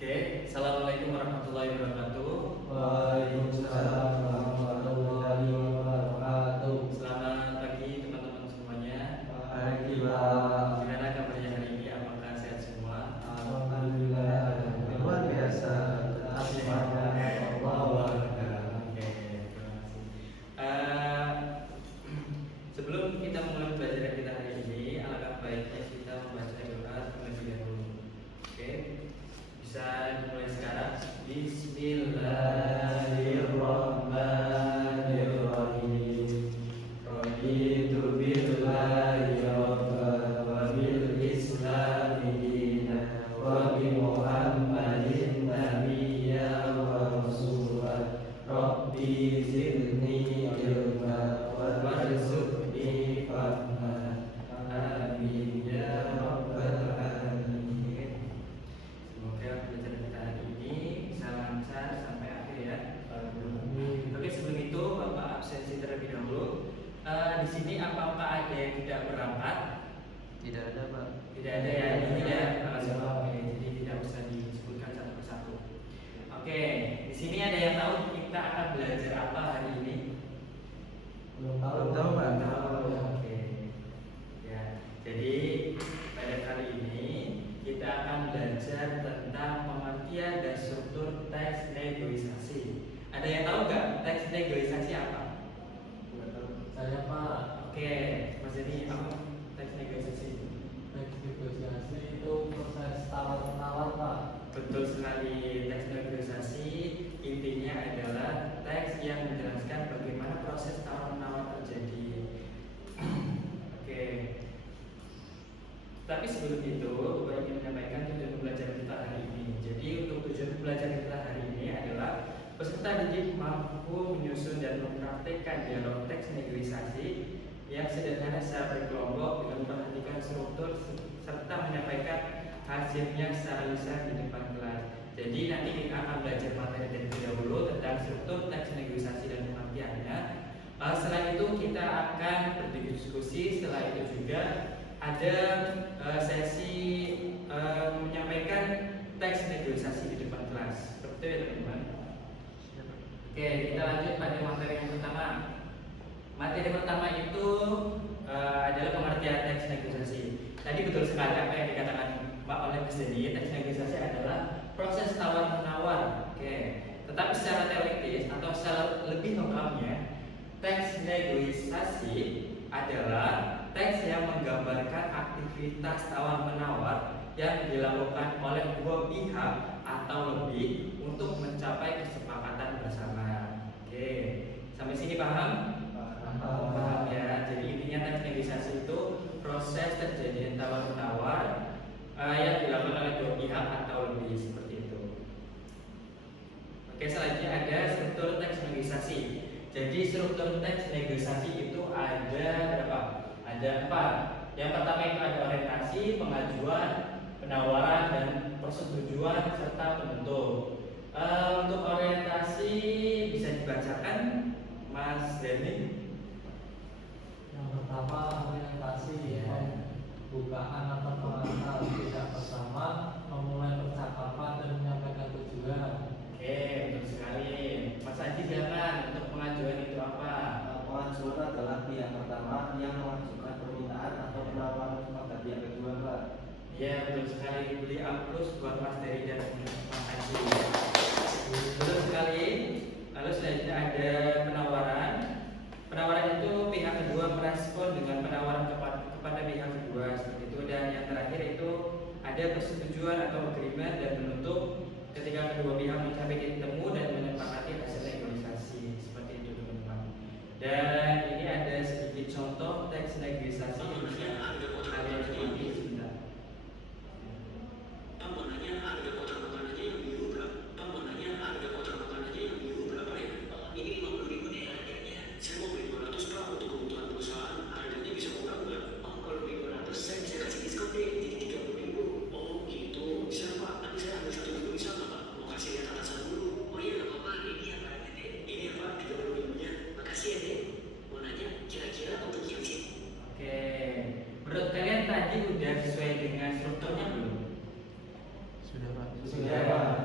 Oke, assalamualaikum warahmatullahi wabarakatuh. Waalaikumsalam warahmatullahi wabarakatuh. Selamat pagi teman-teman semuanya. Pagi Pak. Gimana kabarnya hari ini? Apakah sehat semua? Alhamdulillah luar biasa. Tetap semangat Allah wabarakatuh. Oke, terima kasih. Sebelum kita mulai belajar kita hari ini, alangkah baiknya kita membaca doa terlebih dahulu. Oke, bisa dimulai sekarang. Bismillahirrahmanirrahim. Raditu billahi rabban wa bil islami dinan wa bi Muhammadin nabiyyan wa rasulan. Rabbi zidni ilma warzuqni fahma. Amin ya rabbal alamin. Semoga belajar kita hari ini bisa lancar sampai akhir ya. Oke, sebelum itu Bapak absensi terlebih dahulu. Di sini apakah ada yang tidak berangkat? Tidak ada Pak. Tidak ada ya, ini ya. Oke, jadi tidak usah disebutkan satu persatu. Oke, di sini ada yang tahu kita akan belajar apa hari ini? Belum tahu Pak. Oke. Ya, jadi pada kali ini kita akan belajar tentang pengertian dan struktur teks negosiasi. Ada yang tahu nggak teks negosiasi apa? Saya Pak. Oke, Mas Denny, apa teks negosiasi itu? Teks negosiasi itu proses tawar menawar Pak. Betul sekali, teks negosiasi intinya adalah teks yang menjelaskan bagaimana proses tawar menawar terjadi. Oke. Tapi sebelum itu, Bapak ingin menyampaikan tujuan pembelajaran kita hari ini. Jadi untuk tujuan pembelajaran kita hari ini adalah peserta didik mampu menyusun dan mempraktikkan dialog teks negosiasi yang sederhana secara berkelompok dengan memperhatikan struktur serta menyampaikan hasilnya secara lisan di depan kelas. Jadi nanti kita akan belajar materi terlebih dahulu tentang struktur teks negosiasi dan pengertiannya. Setelah itu kita akan berdiskusi. Setelah itu juga ada sesi menyampaikan teks negosiasi di depan kelas. Seperti itu ya teman-teman. Oke, kita lanjut pada materi yang pertama. Materi pertama itu adalah pengertian teks negosiasi. Tadi betul sekali apa yang dikatakan Pak oleh Mas Denny, teks negosiasi adalah proses tawar menawar. Oke, tetapi secara teoritis atau secara lebih lengkapnya, teks negosiasi adalah teks yang menggambarkan aktivitas tawar menawar yang dilakukan oleh dua pihak atau lebih untuk mencapai kesepakatan bersama. Oke, sampai sini paham? Paham ya. Jadi intinya teks negosiasi itu proses terjadinya tawar menawar yang dilakukan oleh dua pihak atau lebih, seperti itu. Oke, selanjutnya ada struktur teks negosiasi. Jadi struktur teks negosiasi itu ada berapa? Ada 4. Yang pertama itu ada orientasi, pengajuan, penawaran, dan persetujuan serta penutup. Untuk orientasi bisa dibacakan Mas Denny. Yang pertama orientasi Ya. pembukaan atau pengantar tidak bersama, memulai percakapan dan menyampaikan tujuan. Oke, betul sekali. Mas Haji silakan, untuk pengajuan itu apa? Pengajuan adalah pihak pertama yang mengajukan permintaan atau penawaran kepada pihak kedua Pak. Ya, betul sekali. Beli aplaus buat Mas Dery dan Mas Haji. Betul sekali. Lalu selanjutnya ada penawaran. Penawaran itu pihak kedua merespon dengan penawaran kepada pihak kedua, seperti itu. Dan yang terakhir itu ada persetujuan atau agreement, dan menutup ketika kedua pihak mencapai titik temu dan menyepakati hasil negosiasi, seperti itu teman-teman. Dan ini ada sedikit contoh teks negosiasi yang bisa kalian cermati sebentar. Tambahannya harga kotak-kotak aja yang biru berapa? Tambahannya harga kotak-kotak aja yang biru berapa ya? Ini 50.000 deh harganya. Saya mau beli 200 Pak untuk kebutuhan perusahaan. Harganya bisa murah nggak? Oh, kalau beli 200 saya bisa kasih diskon deh jadi 30.000. Oh gitu. Bisa Pak. Tapi saya ambil 1 minggu bisa nggak Pak? Mau kasih lihat atasan dulu. Oh iya nggak apa-apa. Ini ya Pak. Ini ya Pak 30.000-nya. Makasih ya deh. Mau nanya kira-kira untuk yang sini. Oke, menurut kalian tadi udah sesuai dengan strukturnya belum? Sudah Pak. Sudah.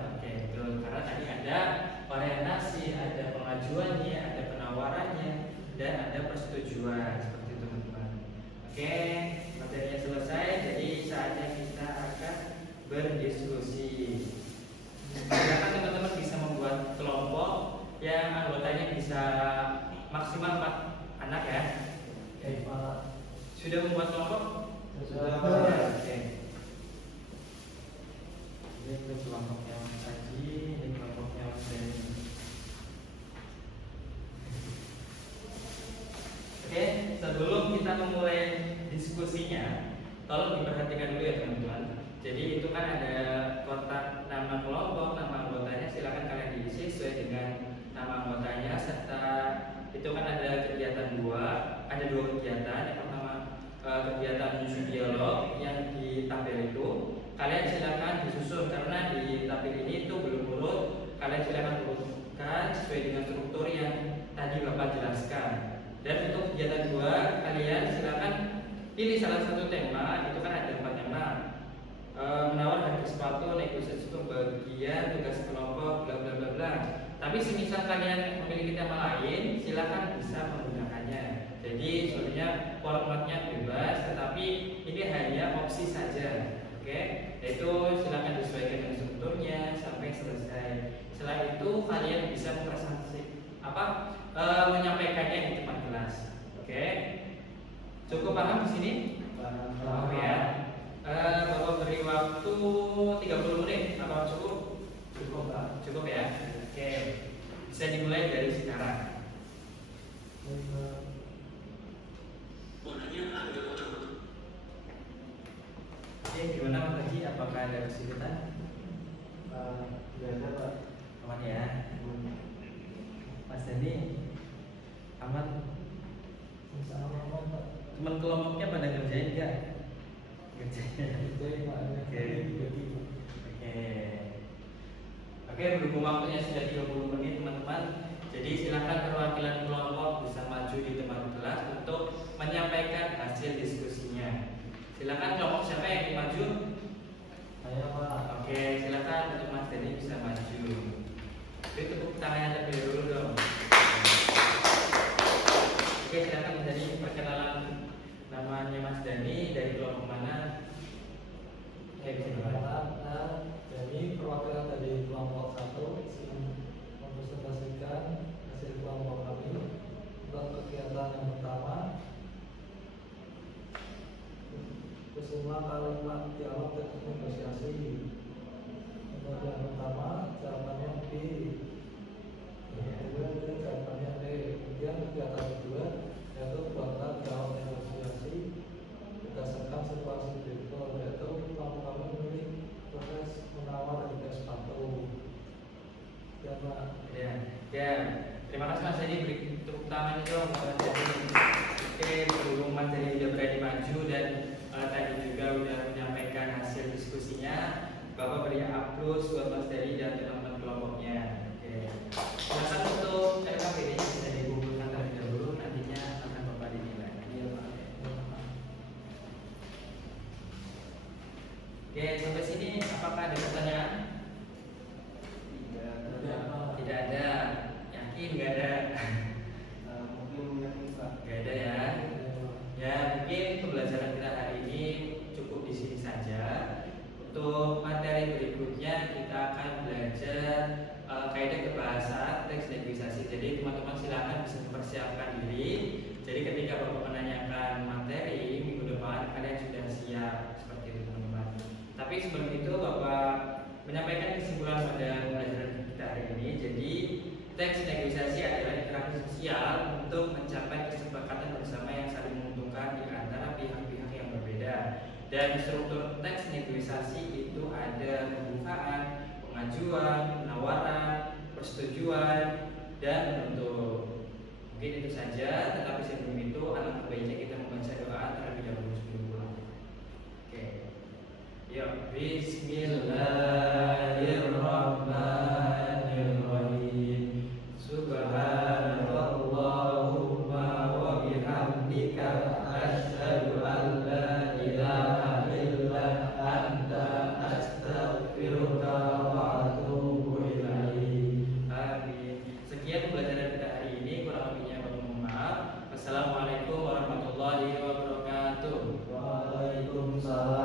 persetujuan seperti itu teman-teman. Oke, materinya selesai, jadi saatnya kita akan berdiskusi. Silakan teman-teman bisa membuat kelompok yang anggotanya bisa maksimal 4 anak ya. Oke, Pak. Sudah membuat kelompok? Sudah. Oke. Ini kelompoknya Mas Haji, ini kelompoknya Mas Denny. Oke, sebelum kita memulai diskusinya, tolong diperhatikan dulu ya teman-teman. Jadi itu kan ada kotak nama kelompok, nama anggotanya, silakan kalian diisi sesuai dengan nama anggotanya, serta itu kan ada kegiatan ada dua kegiatan. Yang pertama kegiatan menyusun dialog yang di tabel itu, kalian silakan disusun karena di tabel ini itu belum urut. Kalian silakan urutkan sesuai dengan struktur yang tadi Bapak jelaskan. Dan untuk kegiatan 2, kalian silakan pilih salah satu tema. Itu kan ada 4 tema. Menawar harga sepatu, negosiasi pembagian, tugas kelompok, bla bla bla bla. Tapi semisal kalian memiliki tema lain, silakan bisa menggunakannya. Jadi sebenarnya formatnya bebas, tetapi ini hanya opsi saja. Oke, yaitu silakan disesuaikan dengan strukturnya sampai selesai. Setelah itu kalian bisa menyampaikannya di depan kelas. Oke, cukup paham di sini? Paham ya. Bapak beri waktu 30 menit. Apa cukup? Cukup, Pak. Cukup ya. Oke, bisa dimulai dari sekarang. Mau nanya harga kotak-kotak. Oke, gimana Mas Haji? Apakah ada kesulitan? Tidak ada Pak. Aman ya. Mas Denny, aman? Sama-sama, Pak. Teman kelompoknya pada ngerjain nggak? Ngerjain. Oke, Pak. Oke. Oke, berhubung waktunya sudah 30 menit teman-teman. Jadi silakan perwakilan kelompok bisa maju di depan kelas untuk menyampaikan hasil diskusinya. Silakan kelompok siapa yang ingin maju? Saya, Pak. Oke, silakan untuk Mas Denny bisa maju. Jadi tepuk tangannya terlebih dulu dong. Oke, silakan Mas Denny, perkenalan namanya Mas Denny, dari kelompok mana? Oke, bisa dimulai. Jadi perwakilan dari kelompok 1 ingin mempresentasikan hasil kelompok kami untuk kegiatan yang pertama, kesimpulan kalimat dialog dan negosiasi. Untuk yang pertama jawabannya B, kemudian jawabannya D. Kemudian kegiatan kedua yaitu buatlah dialog negosiasi berdasarkan situasi berikut, yaitu kelompok kami memilih proses menawar harga sepatu. Ya, Pak. Ya. Terima kasih Mas Denny, beri tepuk tangan dong buat Mas Denny. Oke, berhubung Mas Denny sudah berani maju dan tadi juga sudah menyampaikan hasil diskusinya, Bapak beri aplaus buat Mas Denny dan teman-teman kelompoknya. Oke. Silakan untuk RKPD bisa dikumpulkan terlebih dahulu, nantinya akan Bapak dinilai. Iya, Pak. Oke, sampai sini apakah ada pertanyaan? Tidak ada. Yakin nggak ada? Mungkin Pak. Nggak ada ya. Ya, mungkin pembelajaran kita hari ini cukup di sini saja. Untuk materi berikutnya kita akan belajar kaidah kebahasaan teks negosiasi. Jadi teman-teman silakan bisa mempersiapkan diri. Jadi ketika Bapak menanyakan materi minggu depan, kalian sudah siap seperti itu teman-teman. Tapi sebelum itu Bapak menyampaikan kesimpulan pada pembelajaran kita hari ini. Jadi teks negosiasi adalah interaksi sosial untuk mencapai kesepakatan bersama yang saling menguntungkan di antara pihak-pihak yang berbeda. Dan struktur teks negosiasi itu ada pembukaan, pengajuan, penawaran, persetujuan, dan penutup. Mungkin itu saja, tetapi sebelum itu alangkah baiknya kita membaca doa terlebih dahulu sebelum pulang. Oke. Yuk, Bismillahirrahmanirrahim. Subhanallahumma wa bihamdika asyhadu an la ilaha illa anta astaghfiruka wa atubu ilaik. Amin. Sekian pembelajaran kita hari ini, kurang lebihnya mohon maaf. Wassalamualaikum Waalaikumsalam.